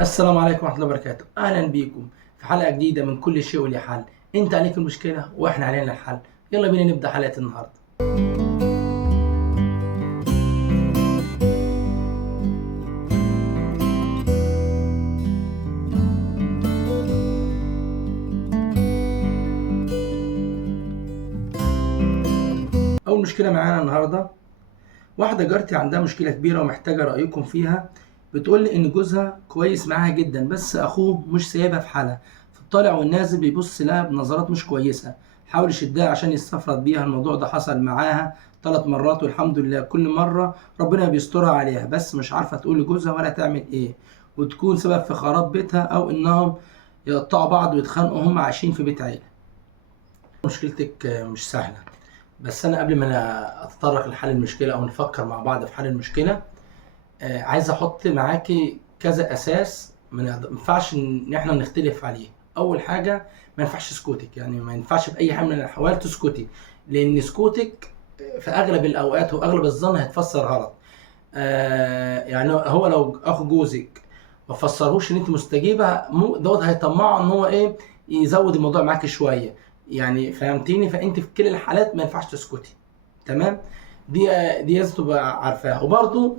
السلام عليكم ورحمة الله وبركاته. أهلا بيكم في حلقة جديدة من كل شيء وليه حل. أنت عليك المشكلة وإحنا علينا الحل. يلا بينا نبدأ حلقة النهاردة. أول مشكلة معانا النهاردة، واحدة جارتي عندها مشكلة كبيرة ومحتاجة رأيكم فيها. بتقول لي إن جوزها كويس معاها جدا بس أخوه مش سايبها في حالها، في الطالع والنازل بيبص لها بنظرات مش كويسة. حاول يشدها عشان يستفرد بيها. الموضوع ده حصل معاها 3 مرات والحمد لله كل مرة ربنا بيسترها عليها، بس مش عارفة تقول لجوزها ولا تعمل إيه، وتكون سبب في خراب بيتها أو إنهم يقطعوا بعض ويتخانقوا هم عايشين في بيت عيلة. مشكلتك مش سهلة، بس أنا قبل ما أنا أتطرق لحل المشكلة أو نفكر مع بعض في حل المشكلة، عايز احط معاكي كذا اساس ما ينفعش ان احنا نختلف عليه. اول حاجه، ما ينفعش سكوتك، يعني ما ينفعش باي حال من الاحوال تسكتي، لان سكوتك في اغلب الاوقات واغلب الظن هيتفسر غلط. يعني هو لو اخو جوزك ما فسرهوش ان انت مستجيبه، دوت هيطمعه ان هو ايه، يزود الموضوع معاكي شويه. يعني فهمتيني؟ فانت في كل الحالات ما ينفعش تسكتي. تمام؟ دي لازم تبقى عارفاها. وبرده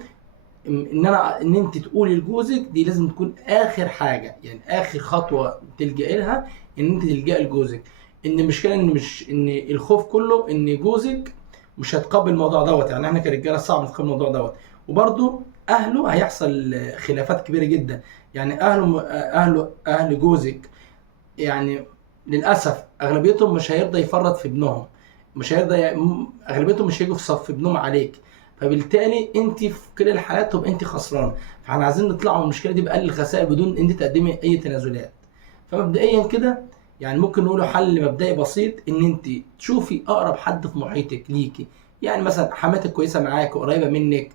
ان انت تقولي لجوزك دي لازم تكون اخر حاجه، يعني اخر خطوه تلجئي لها ان انت تلجئي لجوزك. ان المشكله ان مش ان الخوف كله ان جوزك مش هيتقبل الموضوع دوت، يعني احنا كرجاله صعب نتقبل الموضوع دوت. وبرده اهله هيحصل خلافات كبيره جدا. يعني اهل جوزك، يعني للاسف اغلبيتهم مش هيرضى يفرط في ابنهم، مش هيرضى اغلبيتهم مش هيجوا في صف ابنهم عليك. فبالتالي انت في كل الحالات تبقى انت خسرانه. فاحنا عايزين نطلع من المشكله دي باقل الخسائر بدون ان انت تقدمي اي تنازلات. فمبدئيا كده، يعني ممكن نقوله حل مبدئي بسيط، ان انت تشوفي اقرب حد في محيطك ليكي. يعني مثلا حماتك كويسه معاك وقريبه منك،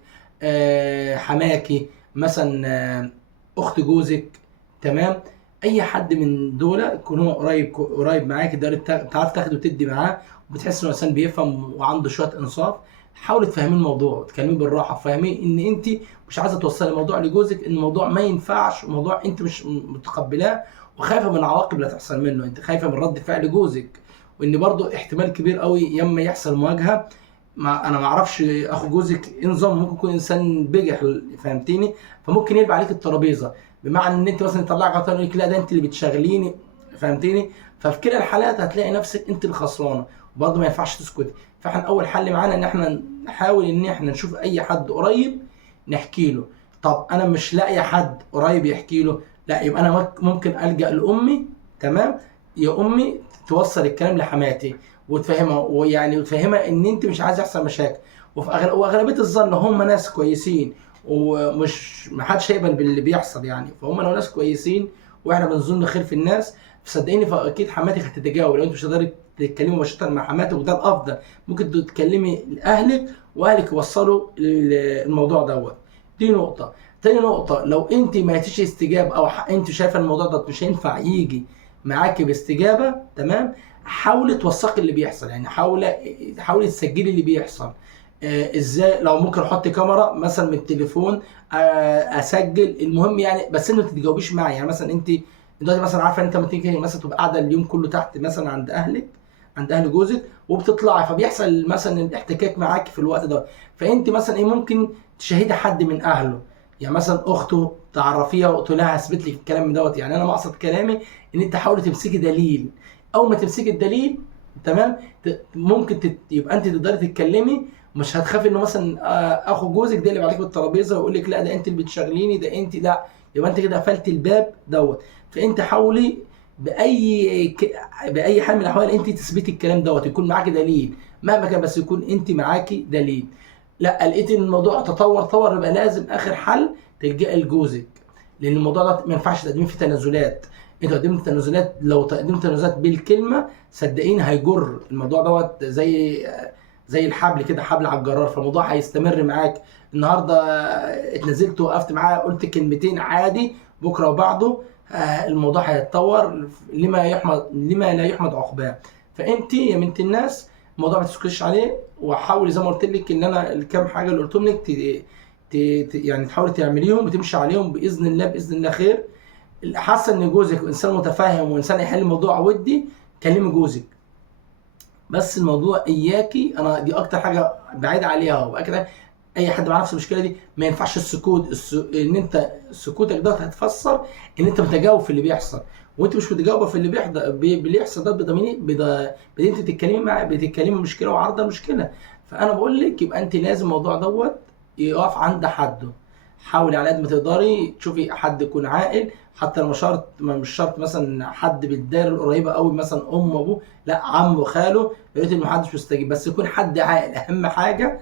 حماكي مثلا، اخت جوزك، تمام؟ اي حد من دول يكون هو قريب معاك، تقدر تعرف تاخد وتدي معاه، وبتحس انه انسان بيفهم وعنده شويه انصاف. حاولي تفهميه الموضوع وتكلميه بالراحه، فهميه ان انت مش عايزه توصلي الموضوع لجوزك، ان الموضوع ما ينفعش، موضوع انت مش متقبلاه، وخايفه من العواقب اللي هتحصل منه، انت خايفه من رد فعل جوزك. وان برضو احتمال كبير قوي ياما يحصل مواجهه. انا ما اعرفش اخو جوزك ايه نظام، ممكن يكون انسان بجح، فهمتيني؟ فممكن يلعب عليك الترابيزه، بمعنى ان انت مثلا يطلعك غلطان يقول لك لا ده انت اللي بتشغليني، فهمتيني؟ ففي كلا الحالات هتلاقي نفسك انت اللي خسرانه، وبرضه ما ينفعش تسكتي. فاحنا اول حل معانا ان احنا نحاول ان احنا نشوف اي حد قريب نحكي له. طب انا مش لاقي حد قريب يحكي له، لا يبقى انا ممكن الجا لامي. تمام؟ يا امي توصل الكلام لحماتي وتفهمها، ويعني وتفهمها ان انت مش عايز يحصل مشاكل. واغلبيه الظن هم ناس كويسين، ومش محدش هيقبل باللي بيحصل يعني. فهم لو ناس كويسين واحنا بنظن خير في الناس، فصدقيني فاكيد حماتك هتتجاوب. لو انت مش هتقدري تتكلمي مباشره مع حماتك وده الافضل، ممكن تتكلمي لاهلك واهلك يوصلوا الموضوع دوت. دي نقطه. تاني نقطه، لو انت ما لقيتيش استجابه او انت شايفه الموضوع ده مش هينفع يجي معاكي باستجابه، تمام؟ حاولي توثقي اللي بيحصل، يعني حاولي تسجلي اللي بيحصل. ازاي؟ لو ممكن احط كاميرا مثلا من التليفون، اسجل، المهم يعني. بس انت ما تتجاوبيش معايا، يعني مثلا انت دلوقتي مثلا عارفه ان انت لما تيجي مثلا تبقى قاعده اليوم كله تحت مثلا عند اهلك، عند اهل جوزك، وبتطلعي فبيحصل مثلا الاحتكاك معاك في الوقت ده. فانت مثلا ايه، ممكن تشاهدي حد من اهله، يعني مثلا اخته تعرفيها وتقول لها هثبت لك الكلام دوت. يعني انا مقصد كلامي ان انت حاولي تمسكي دليل. اول ما تمسكي الدليل، تمام، ممكن يبقى انت تقدري تتكلمي، مش هتخافي انه مثلا اخو جوزك ده اللي عليك بالترابيزه ويقول لك لا ده انت اللي بتشغليني، ده انت لا، يبقى انت كده قفلت الباب دوت. فانت حاولي باي حال من الاحوال انت تثبتي الكلام دوت، يكون معاكي دليل مهما كان، بس يكون انت معاكي دليل. لا لقيت ان الموضوع تطور، يبقى لازم اخر حل تلجئي لجوزك، لان الموضوع ده ما ينفعش تقدمي فيه تنازلات. انت قدمت تنازلات، لو تقدمت تنازلات بالكلمه صدقيني هيجر الموضوع دوت زي الحبل كده، حبل على الجرار. فالموضوع هيستمر معاك. النهارده اتنزلت وقفت معاه قلت كلمتين عادي، بكره وبعده الموضوع هيتطور لما لا يحمد عقباه. فانت يا بنت الناس الموضوع ما تسكتش عليه، وحاولي زي ما قلت لك ان انا الكام حاجه اللي قلتهم لك يعني تحاولي تعمليهم وتمشي عليهم باذن الله، باذن الله خير. حاسه ان جوزك انسان متفاهم وانسان يحل الموضوع ودي، كلمي جوزك. بس الموضوع اياكي، انا دي اكتر حاجه بعيد عليها، وبقى كده اي حد مع نفس المشكله دي ما ينفعش السكوت. ان انت سكوتك ده هتفسر ان انت متجاوب في اللي بيحصل، وانت مش متجاوبه في اللي بيحصل. باللي يحصل ده بدأ انت بتتكلمي بتتكلمي مشكله وعارضه مشكله. فانا بقول لك يبقى انت لازم الموضوع دوت يقف عند حده. حاولي على قد ما تقدري تشوفي حد يكون عاقل، حتى لو مش شرط مثلا حد بالدائره القريبه قوي، مثلا ام وابوه، لا عمه خاله. لقيت ان محدش مستجيب، بس يكون حد عاقل. اهم حاجه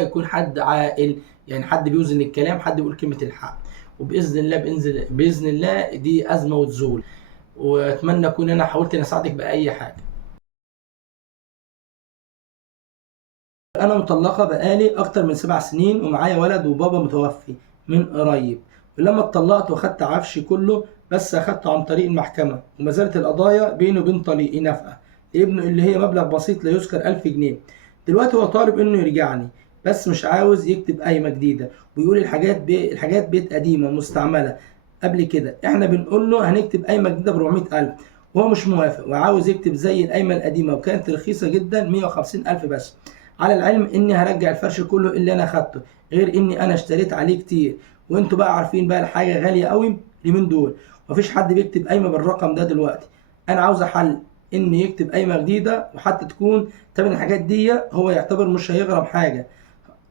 يكون حد عاقل، يعني حد بيوزن الكلام، حد بيقول كلمه الحق. وباذن الله باذن الله دي ازمه وتزول. واتمنى اكون انا حاولت ان اساعدك باي حاجه. انا مطلقه بقالي اكتر من 7 سنين، ومعايا ولد، وبابا متوفي من قريب. ولما اتطلقت واخدت عفشي كله، بس اخدته عن طريق المحكمه، وما زالت القضايا بيني وبين طليقي نفقه لابنه اللي هي مبلغ بسيط لا يذكر 1000 جنيه. دلوقتي هو طالب انه يرجعني، بس مش عاوز يكتب قايمه جديده، ويقول الحاجات بيت قديمه مستعمله قبل كده. احنا بنقول له هنكتب قايمه جديده ب 400,000، وهو مش موافق وعاوز يكتب زي القايمه القديمه، وكانت رخيصه جدا 150,000 بس. على العلم اني هرجع الفرش كله اللي انا اخدته، غير اني انا اشتريت عليه كتير. وانتوا بقى عارفين بقى الحاجه غاليه قوي اليومين دول، مفيش حد بيكتب قايمه بالرقم ده دلوقتي. انا عاوز حل ان يكتب قايمه جديده، وحتى تكون تمن الحاجات دي هو يعتبر مش هيغرم حاجه.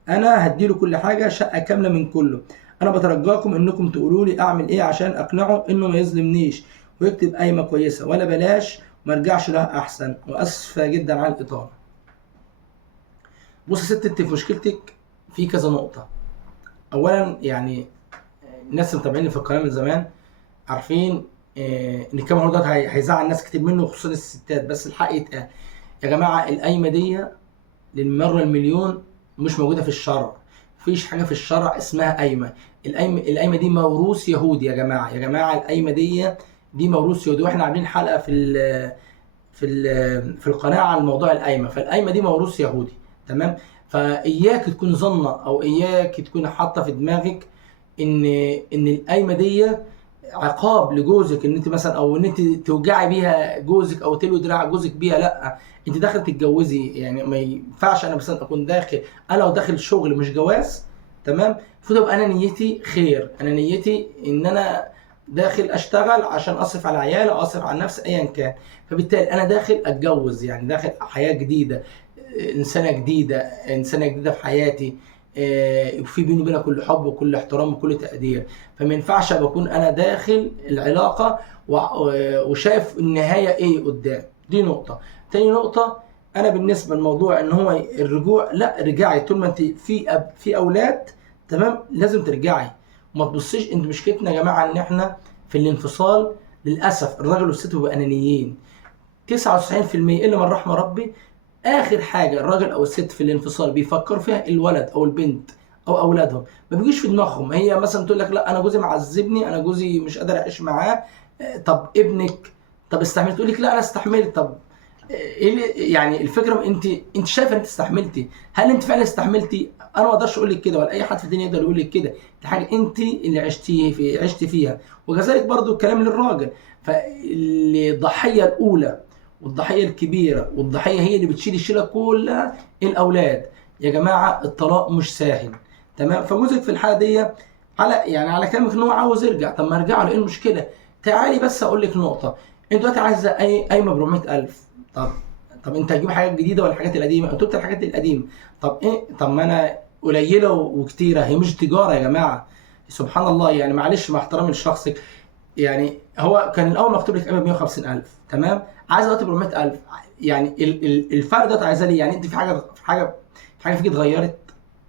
انا هديله كل حاجه، شقه كامله من كله. انا بترجاكم انكم تقولوا لي اعمل ايه عشان اقنعه انه ما يظلمنيش ويكتب قايمه كويسه، ولا بلاش ما ارجعش لها احسن. واسفه جدا على الاطاله. بص يا ست، انت في مشكلتك في كذا نقطة. أولا يعني الناس اللي متابعيني في القناة من زمان عارفين إن الكلام ده هيزعل ناس كتير منه، خصوصا الستات، بس الحق يتقال. يا جماعة القايمة دي للمرة المليون مش موجودة في الشرع. مفيش حاجة في الشرع اسمها قايمة. القايمة دي موروث يهودي يا جماعة. القايمة دي موروث يهودي، واحنا عاملين حلقة في القناه عن موضوع القايمه. فالقايمه دي موروث يهودي، تمام. فاياك تكون ظنه، او اياك تكون حاطه في دماغك ان القايمه دي عقاب لجوزك، ان انت مثلا، او ان انت توجعي بيها جوزك او تلوي دراع جوزك بيها. لا، انت داخل تتجوزي، يعني ما ينفعش انا مثلا اكون داخل، انا لو داخل شغل مش جواز، تمام، المفروض ابقى انا نيتي خير. انا نيتي ان انا داخل اشتغل عشان اصرف على عيالي او اصرف على نفسي ايا كان. فبالتالي انا داخل اتجوز، يعني داخل حياه جديده، انسانه جديده في حياتي. وفي بيني وبينها كل حب وكل احترام وكل تقدير. فما ينفعش ابقى اكون انا داخل العلاقه وشايف النهايه ايه قدام. دي نقطه. تاني نقطه، انا بالنسبه للموضوع ان هو الرجوع، لا رجعي طول ما انت في اولاد، تمام، لازم ترجعي. وما تبصيش. انت مشكلتنا يا جماعه ان احنا في الانفصال للاسف الراجل والست بيبقوا انانيين 99% الا من رحم ربي. اخر حاجه الراجل او الست في الانفصال بيفكروا فيها الولد او البنت او اولادهم. ما بيجيش في دماغهم. هي مثلا تقول لك لا انا جوزي معذبني، انا جوزي مش قادر اعيش معاه. طب ابنك، طب استحملت؟ تقول لك لا انا استحملت. طب يعني الفكره، انت شايفه ان انت استحملتي، هل انت فعلا استحملتي؟ انا ما اقدرش اقول لك كده، ولا اي حد في الدنيا يقدر يقول لك كده. دي حاجه انت اللي عشتي فيها. وكذلك برضو الكلام للراجل. فالضحيه الاولى والضحيه الكبيره والضحيه هي اللي بتشيل الشيله كلها، الاولاد. يا جماعه الطلاق مش سهل، تمام. فجوزك في الحاله دي على كلامك ان هو عاوز يرجع. طب ما ارجع له، ايه المشكله؟ تعالي بس اقول لك نقطه. انت دلوقتي عايزه قايمه ب 400,000. طب انت هتجيب حاجات جديده ولا الحاجات القديمه؟ انت قلت الحاجات القديمه. طب ايه؟ طب ما انا قليله وكتيره، هي مش تجاره يا جماعه. سبحان الله، يعني معلش مع احترامي لشخصك. يعني هو كان الاول مكتوب لك قايمه ب 150,000، تمام، عايز دلوقتي ب 400,000. يعني الفرق ده عايزاه ليه؟ يعني انت في حاجه فيك اتغيرت؟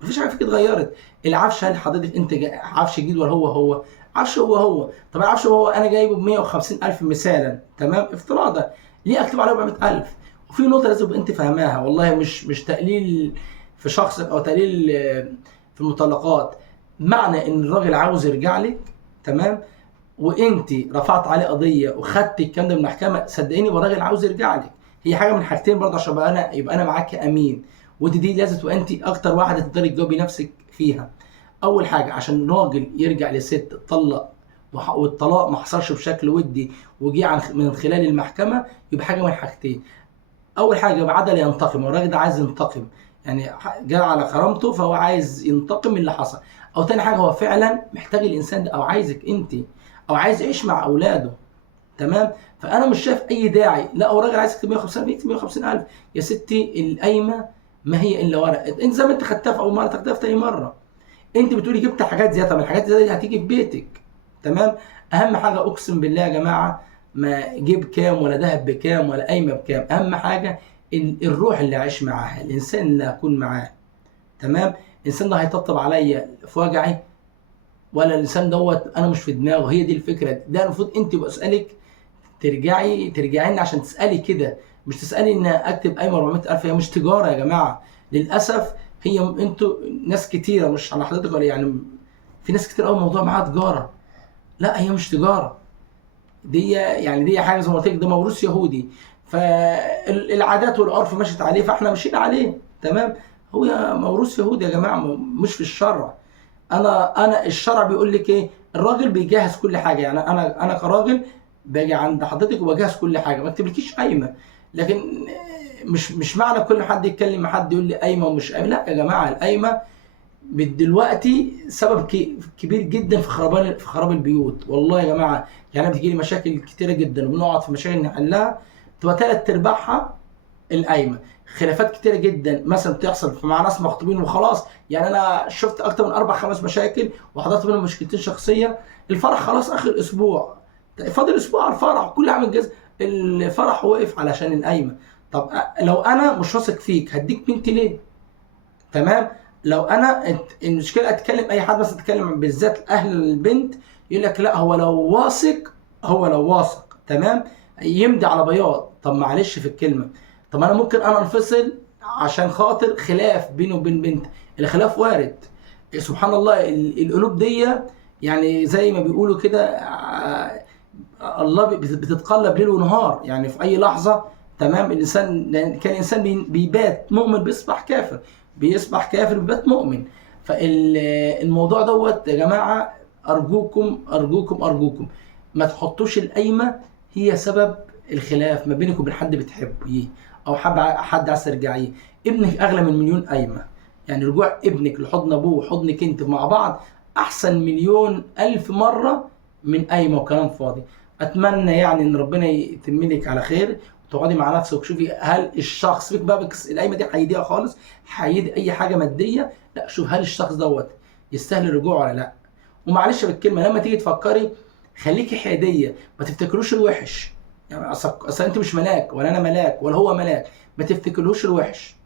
مفيش حاجه فيك اتغيرت. العفش، هل حضرتك انت عفش جديد ولا هو عفش هو؟ طب العفش انا جايبه ب 150,000 مثالا، تمام، افتراضا، ليه اكتب عليه 400,000؟ وفي نقطه لازم انت فاهماها، والله مش تقليل في شخصك او تقليل في المطلقات. معنى ان الراجل عاوز يرجع لك، تمام، وانت رفعت عليه قضيه وخدت الكلام ده من المحكمه، صدقيني والراجل عاوز يرجع لك. هي حاجه من حاجتين برضه، عشان يبقى انا معاك امين. ودي لازم تبقى انت اكتر واحده تقدري تجاوبي نفسك فيها. اول حاجه، عشان راجل يرجع لست تطلق والطلاق ما حصلش بشكل ودي وجي من خلال المحكمه، يبقى حاجه من حاجتين. اول حاجه يبقى عدل ينتقم، هو الراجل ده عايز ينتقم، يعني جاء على كرامته فهو عايز ينتقم من اللي حصل. او تاني حاجه هو فعلا محتاج الانسان ده او عايزك انت، او عايز يعيش مع اولاده. تمام. فانا مش شايف اي داعي، لا هو راجل عايز يكتب 150,000 يكتب 150,000 يا ستي. القايمه ما هي الا ورق، انت زي ما انت خدتها في اول مره تاخدها في تاني مره. انت بتقولي جبت حاجات زياده، من الحاجات زياده دي هتيجي في بيتك. تمام. اهم حاجه اقسم بالله يا جماعه، ما جيب كام ولا ذهب بكام ولا قايمه بكام، اهم حاجه الروح اللي عايش معاها، الانسان اللي هكون معاه. تمام. الانسان ده هيطبطب عليا في وجعي، ولا الانسان دوت انا مش في دماغه؟ هي دي الفكره. ده المفروض انت بسالك ترجعي لنا عشان تسالي كده، مش تسالي ان اكتب قايمه 400,000. هي مش تجاره يا جماعه للاسف. هي انتوا ناس كتيره، مش على حضرتك ولا يعني، في ناس كتير قوي الموضوع معاها تجاره. لا هي مش تجاره، دي يعني دي حاجه زي ما قلت لك، ده موروث يهودي، فالعادات والعرف مشت عليه فاحنا مشينا عليه. تمام. هو موروث يهودي يا جماعه، مش في الشرع. انا الشرع بيقول لك ايه؟ الراجل بيجهز كل حاجه، يعني انا كراجل باجي عند حضرتك وبجهز كل حاجه، ما اكتبلكيش قايمه. لكن مش معنى كل حد يتكلم مع حد يقول لي قايمه ومش قايمه. لا يا جماعه، القايمه دلوقتي سبب كبير جدا في خراب البيوت. والله يا جماعه، يعني بتجي لي مشاكل كتيره جدا وبنقعد في مشاكل نحلها، تبقى ثلاث ارباعها القايمه. خلافات كتيره جدا مثلا بتحصل مع ناس مخطوبين وخلاص، يعني انا شفت اكتر من اربع خمس مشاكل وحضرت منهم مشكلتين شخصيه. الفرح خلاص اخر اسبوع، فاضل اسبوع على الفرح، كل عامل جاز، الفرح وقف علشان القايمه. طب لو انا مش واثق فيك هديك بنتي ليه؟ تمام. لو انا المشكله اتكلم اي حد مثلا اتكلم بالذات اهل البنت، يقول لك لا هو لو واثق، هو لو واثق تمام يمضي على بياض. طب معلش في الكلمه، طب انا ممكن انا انفصل عشان خاطر خلاف بيني وبين بنت، الخلاف وارد. سبحان الله، القلوب دي يعني زي ما بيقولوا كده الله بتتقلب ليل ونهار، يعني في اي لحظه. تمام. الانسان كان انسان بيبات مؤمن بيصبح كافر، بيصبح كافر بيبات مؤمن. فالموضوع دوت يا جماعه، ارجوكم ارجوكم ارجوكم ما تحطوش القايمه هي سبب الخلاف ما بينك وبين حد بتحبيه او حد عايز ترجعيه. ابنك اغلى من مليون قايمه، يعني رجوع ابنك لحضن ابوه وحضنك انت مع بعض احسن مليون الف مره من قايمه وكلام فاضي. اتمنى يعني ان ربنا يتم لك على خير، تقعدي مع نفسك وتشوفي هل الشخص فيك بقى القايمه دي هيديها خالص، هيدي اي حاجه ماديه، لا شوف هل الشخص دوت يستاهل الرجوع ولا لا. ومعلش بالكلمه، لما تيجي تفكري خليكي حياديه، ما تفتكروش الوحش. يعني اصل انت مش ملاك ولا انا ملاك ولا هو ملاك، ما تفتكرلوش الوحش.